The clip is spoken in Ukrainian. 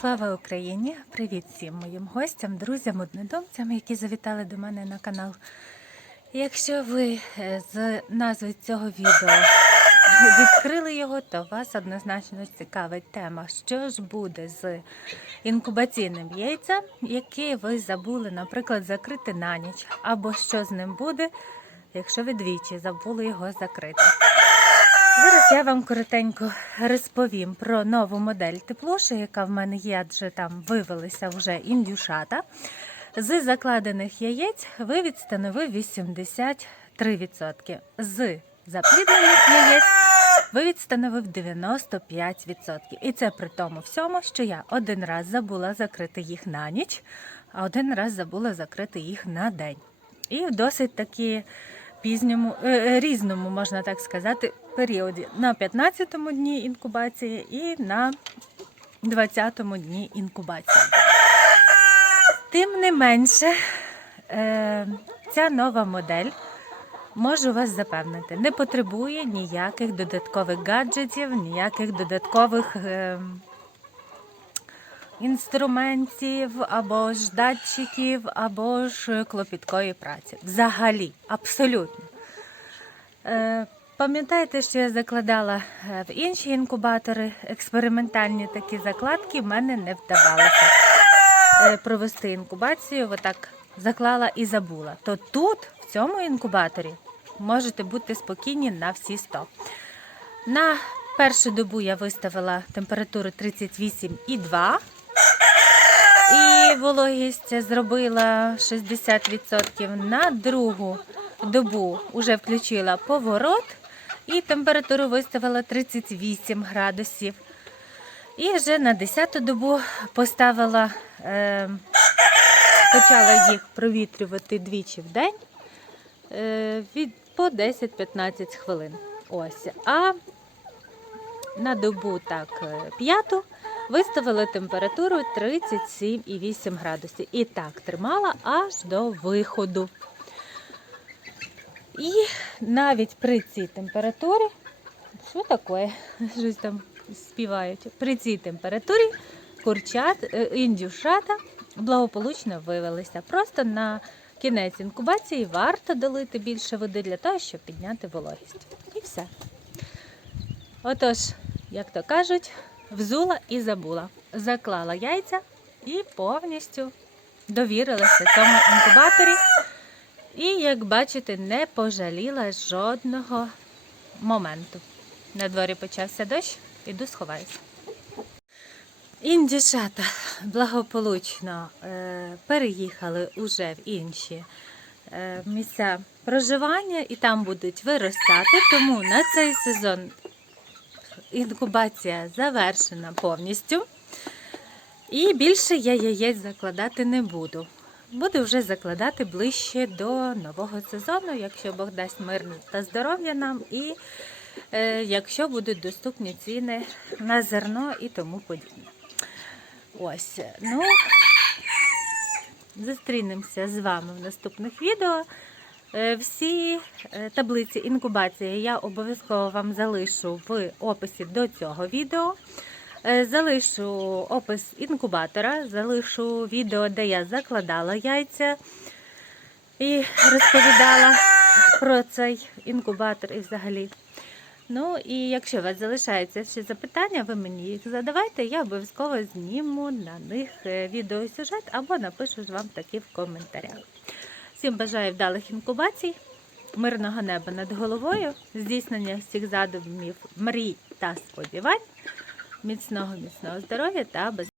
Слава Україні! Привіт всім моїм гостям, друзям, однодумцям, які завітали до мене на канал. Якщо ви е, з назви цього відео відкрили його, то вас однозначно цікавить тема, що ж буде з інкубаційним яйцем, яке ви забули, наприклад, закрити на ніч, або що з ним буде, якщо ви двічі забули його закрити. Зараз я вам коротенько розповім про нову модель теплоші, яка в мене є, адже там вивелися вже індюшата. З закладених яєць вивід становив 83%. З запліднених яєць вивід становив 95%. І це при тому всьому, що я один раз забула закрити їх на ніч, а один раз забула закрити їх на день. І досить такі пізньому, е, е, різному, можна так сказати, періоді. На 15-му дні інкубації і на 20-му дні інкубації. Тим не менше, е, ця нова модель, можу вас запевнити, не потребує ніяких додаткових гаджетів, ніяких додаткових. Інструментів, або ж датчиків, або ж клопіткої праці. Взагалі, абсолютно. Е, Пам'ятаєте, що я закладала е, в інші інкубатори експериментальні такі закладки, в мене не вдавалося е, провести інкубацію, отак заклала і забула. То тут, в цьому інкубаторі, можете бути спокійні на всі 100. На першу добу я виставила температуру 38,2 і вологість зробила 60%. На другу добу вже включила поворот і температуру виставила 38 градусів. І вже на 10-ту добу поставила, е, почала їх провітрювати двічі в день е, від по 10-15 хвилин. Ось. А на добу так е, п'яту виставила температуру 37,8 градусів. І так тримала аж до виходу. І навіть при цій температурі, що таке? Щось там співають. При цій температурі курчат, е, індюшата благополучно вивелися. Просто на кінець інкубації варто долити більше води для того, щоб підняти вологість. І все. Отож, як то кажуть, взула і забула. Заклала яйця і повністю довірилася цьому інкубаторі. І, як бачите, не пожаліла жодного моменту. На дворі почався дощ, іду сховаюся. Індюшата благополучно е, переїхали уже в інші е, місця проживання і там будуть виростати. Тому на цей сезон інкубація завершена повністю. І більше я яєць закладати не буду. Буду вже закладати ближче до нового сезону, якщо Бог дасть мир та здоров'я нам, і е, якщо будуть доступні ціни на зерно і тому подібне. Ось, ну, зустрінемося з вами в наступних відео. Е, Всі е, таблиці інкубації я обов'язково вам залишу в описі до цього відео. Е, Залишу опис інкубатора, залишу відео, де я закладала яйця і розповідала про цей інкубатор і взагалі. Ну і якщо у вас залишаються ще запитання, ви мені їх задавайте, я обов'язково зніму на них відеосюжет або напишу вам такі в коментарях. Всім бажаю вдалих інкубацій, мирного неба над головою, здійснення всіх задумів, мрій та сподівань, міцного, міцного здоров'я та безпеки.